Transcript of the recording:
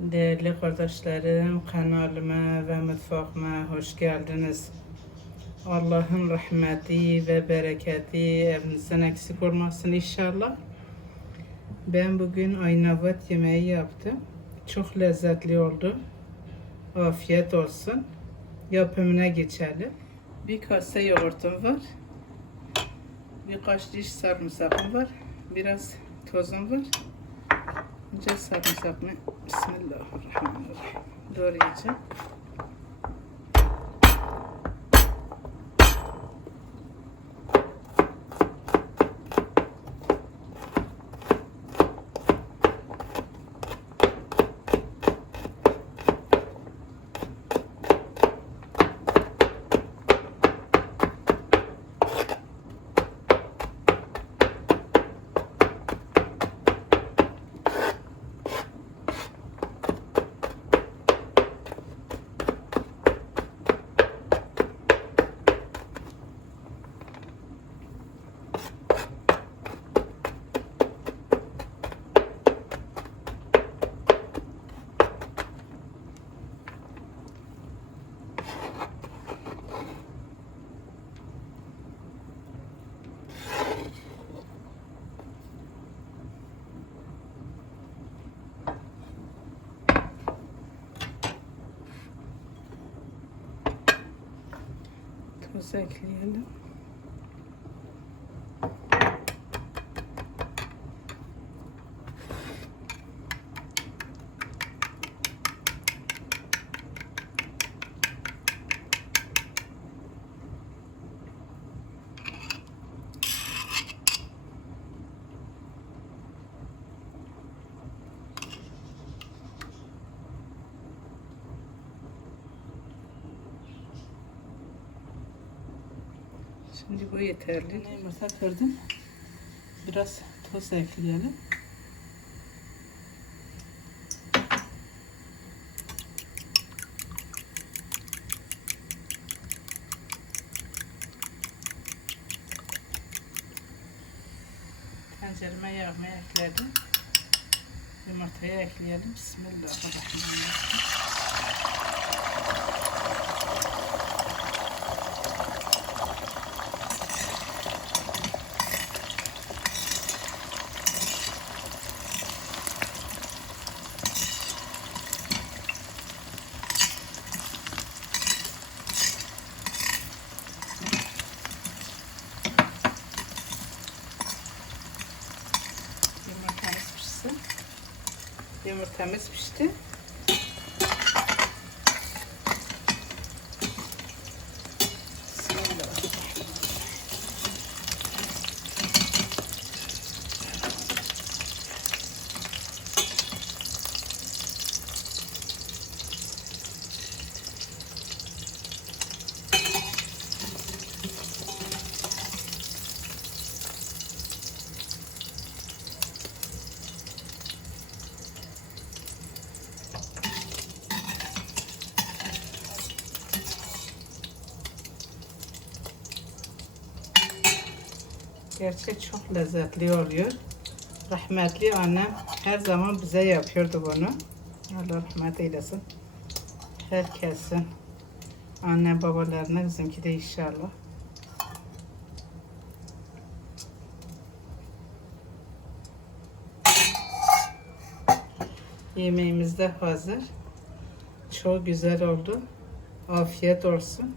Değerli kardeşlerim, kanalıma ve mutfağıma hoş geldiniz. Allah'ın rahmeti ve bereketi evinizden eksik olmasın inşallah. Ben bugün aynavat yemeği yaptım. Çok lezzetli oldu. Afiyet olsun. Yapımına geçelim. Bir kase yoğurtum var. Birkaç diş sarımsakım var. Biraz tozum var. Önce sarımsakını بسم الله الرحمن الرحيم. دوري özelliğini Şimdi bu yeterli. Yumurta kırdım. Biraz tuz ekleyelim. Tencereme yağımı ekledim. Yumurtayı ekleyelim. Bismillahirrahmanirrahim. Yumurtamız pişsin. Yumurtamız pişti. Bismillahirrahmanirrahim. Gerçek çok lezzetli oluyor. Rahmetli annem her zaman bize yapıyordu bunu. Allah rahmet eylesin. Herkesin. Anne babalarına bizimki de inşallah. Yemeğimiz de hazır. Çok güzel oldu. Afiyet olsun.